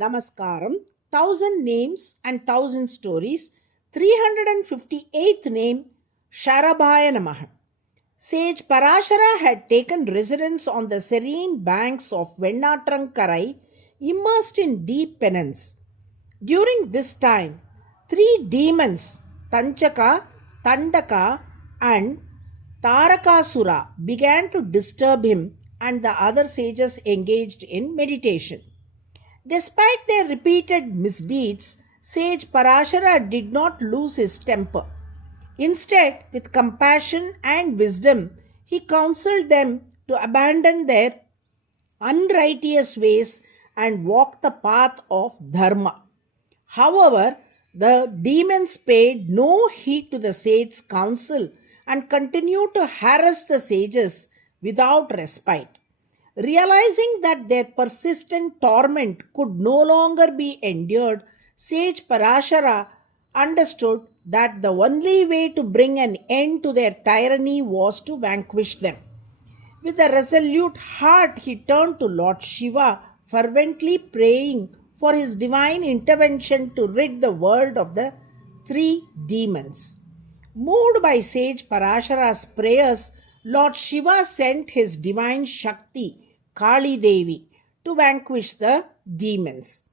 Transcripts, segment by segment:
Namaskaram, 1000 names and 1000 stories. 358th name, SHARABHAAYA NAMAH. Sage Parashara had taken residence on the serene banks of Vennatrangkarai, immersed in deep penance. During this time, three demons, Tanchaka, Tandaka, and Tarakasura, began to disturb him, and the other sages engaged in meditation. Despite their repeated misdeeds, sage Parashara did not lose his temper. Instead, with compassion and wisdom, he counseled them to abandon their unrighteous ways and walk the path of Dharma. However, the demons paid no heed to the sage's counsel and continued to harass the sages without respite. Realizing that their persistent torment could no longer be endured, sage Parashara understood that the only way to bring an end to their tyranny was to vanquish them. With a resolute heart, he turned to Lord Shiva, fervently praying for his divine intervention to rid the world of the three demons. Moved by sage Parashara's prayers, Lord Shiva sent his divine Shakti, Kali Devi, to vanquish the demons.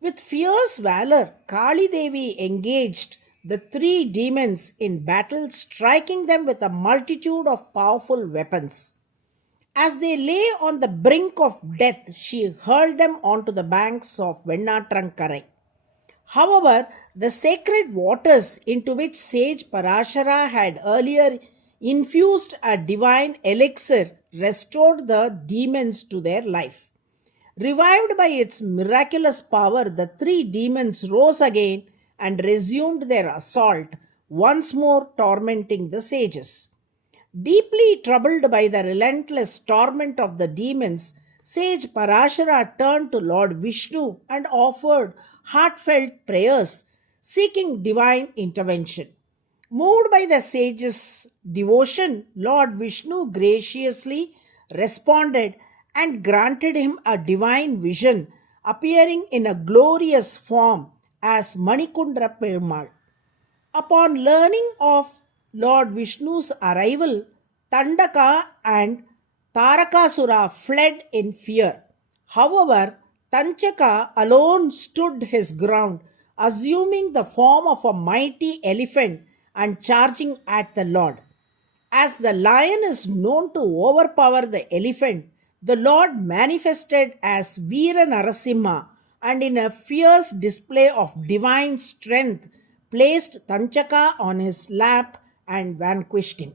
With fierce valor, Kali Devi engaged the three demons in battle, striking them with a multitude of powerful weapons. As they lay on the brink of death, she hurled them onto the banks of Vennatrangkarai. However, the sacred waters into which sage Parashara had earlier infused a divine elixir restored the demons to their life. Revived by its miraculous power, the three demons rose again and resumed their assault, once more tormenting the sages. Deeply troubled by the relentless torment of the demons, sage Parashara turned to Lord Vishnu and offered heartfelt prayers, seeking divine intervention. Moved by the sage's devotion, Lord Vishnu graciously responded and granted him a divine vision, appearing in a glorious form as Manikundra Perumal. Upon learning of Lord Vishnu's arrival, Tandaka and Tarakasura fled in fear. However, Tanchaka alone stood his ground, assuming the form of a mighty elephant and charging at the Lord. As the lion is known to overpower the elephant, the Lord manifested as Veera Narasimha and in a fierce display of divine strength placed Tanchaka on his lap and vanquished him.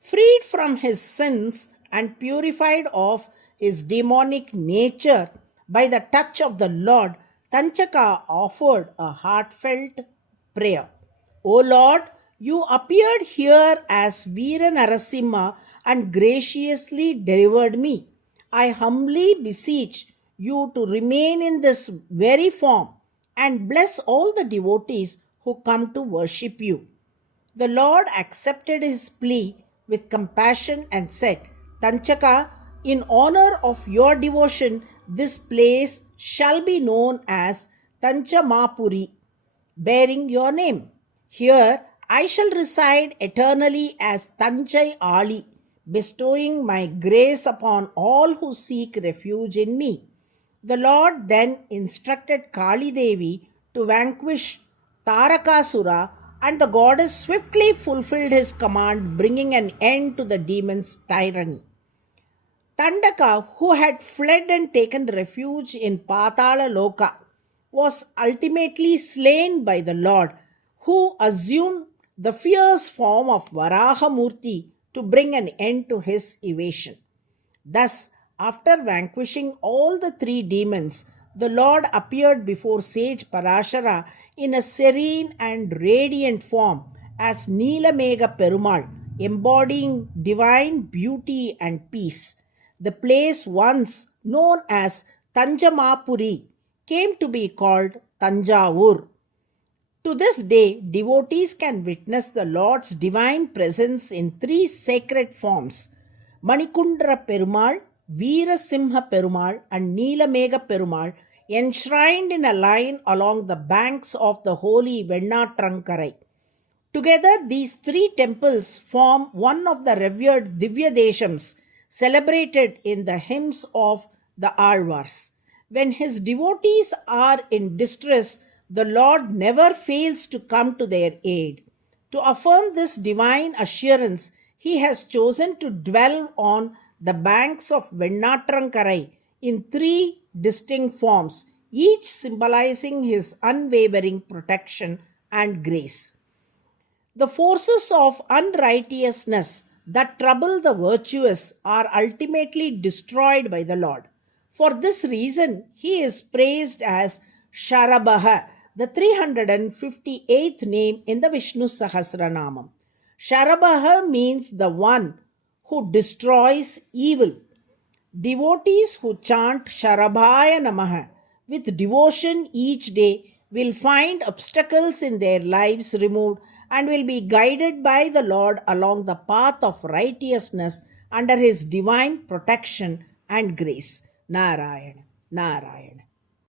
Freed from his sins and purified of his demonic nature by the touch of the Lord, Tanchaka offered a heartfelt prayer. O Lord, you appeared here as Veera Narasimha and graciously delivered me. I humbly beseech you to remain in this very form and bless all the devotees who come to worship you. The Lord accepted his plea with compassion and said, Tanchaka, in honor of your devotion, this place shall be known as Tanchamapuri, bearing your name. Here I shall reside eternally as Tanchai Ali, bestowing my grace upon all who seek refuge in me. The Lord then instructed Kali Devi to vanquish Tarakasura, and the goddess swiftly fulfilled his command, bringing an end to the demon's tyranny. Tandaka, who had fled and taken refuge in Patala Loka, was ultimately slain by the Lord, who assumed the fierce form of Varahamurti to bring an end to his evasion. Thus, after vanquishing all the three demons, the Lord appeared before sage Parashara in a serene and radiant form as Neelamegha Perumal, embodying divine beauty and peace. The place once known as Tanjamapuri came to be called Tanjavur. To this day, devotees can witness the Lord's divine presence in three sacred forms: Manikundra Perumal, Veerasimha Perumal, and Neelamegha Perumal enshrined in a line along the banks of the holy Vennatrankarai. Together, these three temples form one of the revered Divya Deshams celebrated in the hymns of the Alvars. When his devotees are in distress, the Lord never fails to come to their aid. To affirm this divine assurance, he has chosen to dwell on the banks of Vennatrankarai in three distinct forms, each symbolizing his unwavering protection and grace. The forces of unrighteousness that trouble the virtuous are ultimately destroyed by the Lord. For this reason, he is praised as SHARABHAAYA, the 358th name in the Vishnu Sahasranamam. SHARABHAAYA means the one who destroys evil. Devotees who chant SHARABHAAYA NAMAH with devotion each day will find obstacles in their lives removed and will be guided by the Lord along the path of righteousness under his divine protection and grace. Narayana, Narayana.